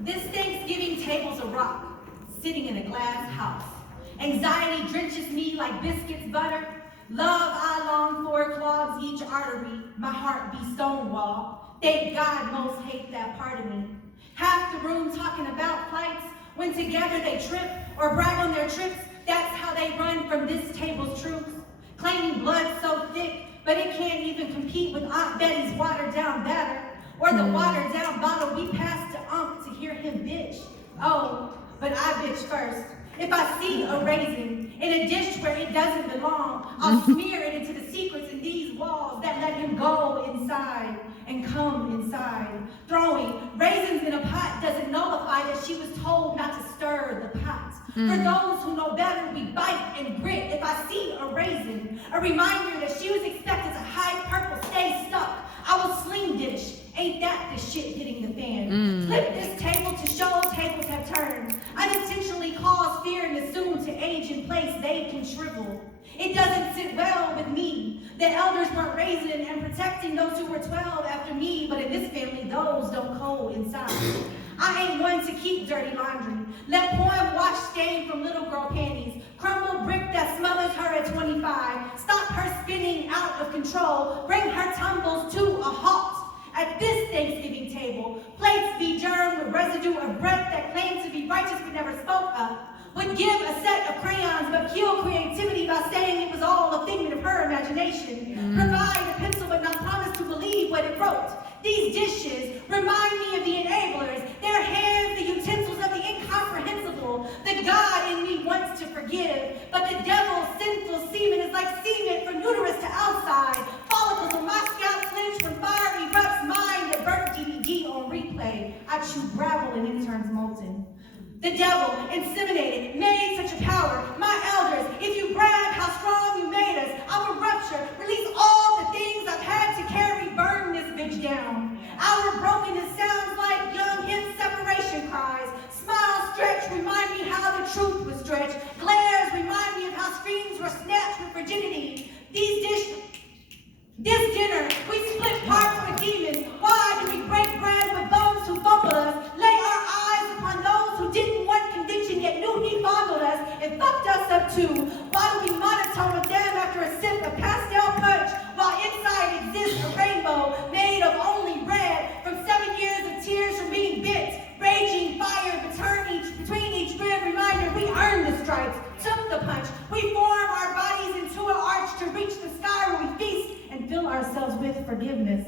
This Thanksgiving table's a rock, sitting in a glass house. Anxiety drenches me like biscuits butter. Love I long for clogs each artery. My heart be stonewall. Thank God most hate that part of me. Half the room talking about flights. When together they trip or brag on their trips. That's how they run from this table's truth. Claiming blood so thick, but it can't even compete with Aunt Betty's watered down batter. Or the watered down bottle we passed to Unc to hear him bitch. Oh, but I bitch first. If I see a raisin in a dish where it doesn't belong, I'll smear it into the secrets in these walls that let him go inside and come inside. Throwing raisins in a pot doesn't nullify that she was told not to stir the pot. For those who know better, we bite and grit. If I see a raisin, a reminder that she was expected to hide purple, stay stuck, I will sling dish. Ain't that the shit hitting the fan? Flip this table to show tables have turned. Unintentionally cause fear and assume to age in place they can shrivel. It doesn't sit well with me. The elders weren't raising and protecting those who were 12 after me, but in this family, those don't coincide. I ain't one to keep dirty laundry. Let poem wash stain from little girl panties. Crumbled brick that smothers her at 25. Stop her spinning out of control. Bring her tumbles to a halt. At this Thanksgiving table, plates be germed with residue of breath that claimed to be righteous but never spoke of. Would give a set of crayons but kill creativity by saying it was all a figment of her imagination. Provide a pencil but not promise to believe what it wrote. These dishes remind me of the enablers, their hands, the utensils of the incomprehensible. The God in me wants to forgive, but the devil's sinful semen is like cement from uterus to outside. Follicles on my scalp clench when fire erupts mine that burnt DVD on replay. I chew gravel and interns molten. The devil, inseminated, made such a power. My elders, if you brag how strong you made us, I will rupture, release all the things I've had to carry, burn this bitch down. Our brokenness sounds like young hip separation cries. Smiles stretch, remind me how the truth was stretched. Glares remind me of how screams were snatched with virginity. This dinner, we split parts with demons. Why do we break bread with those who fumbled us? Lay our eyes upon those who didn't want conviction yet knew he fondled us and fucked us up too. Why do we monotone with them after a sip of pastel punch while inside exists a rainbow made of only red from 7 years of tears from being bit? Raging fire between each rib reminder we earned the stripes, took the punch. We form our bodies into an arch to reach the sky where we feast and fill ourselves with forgiveness.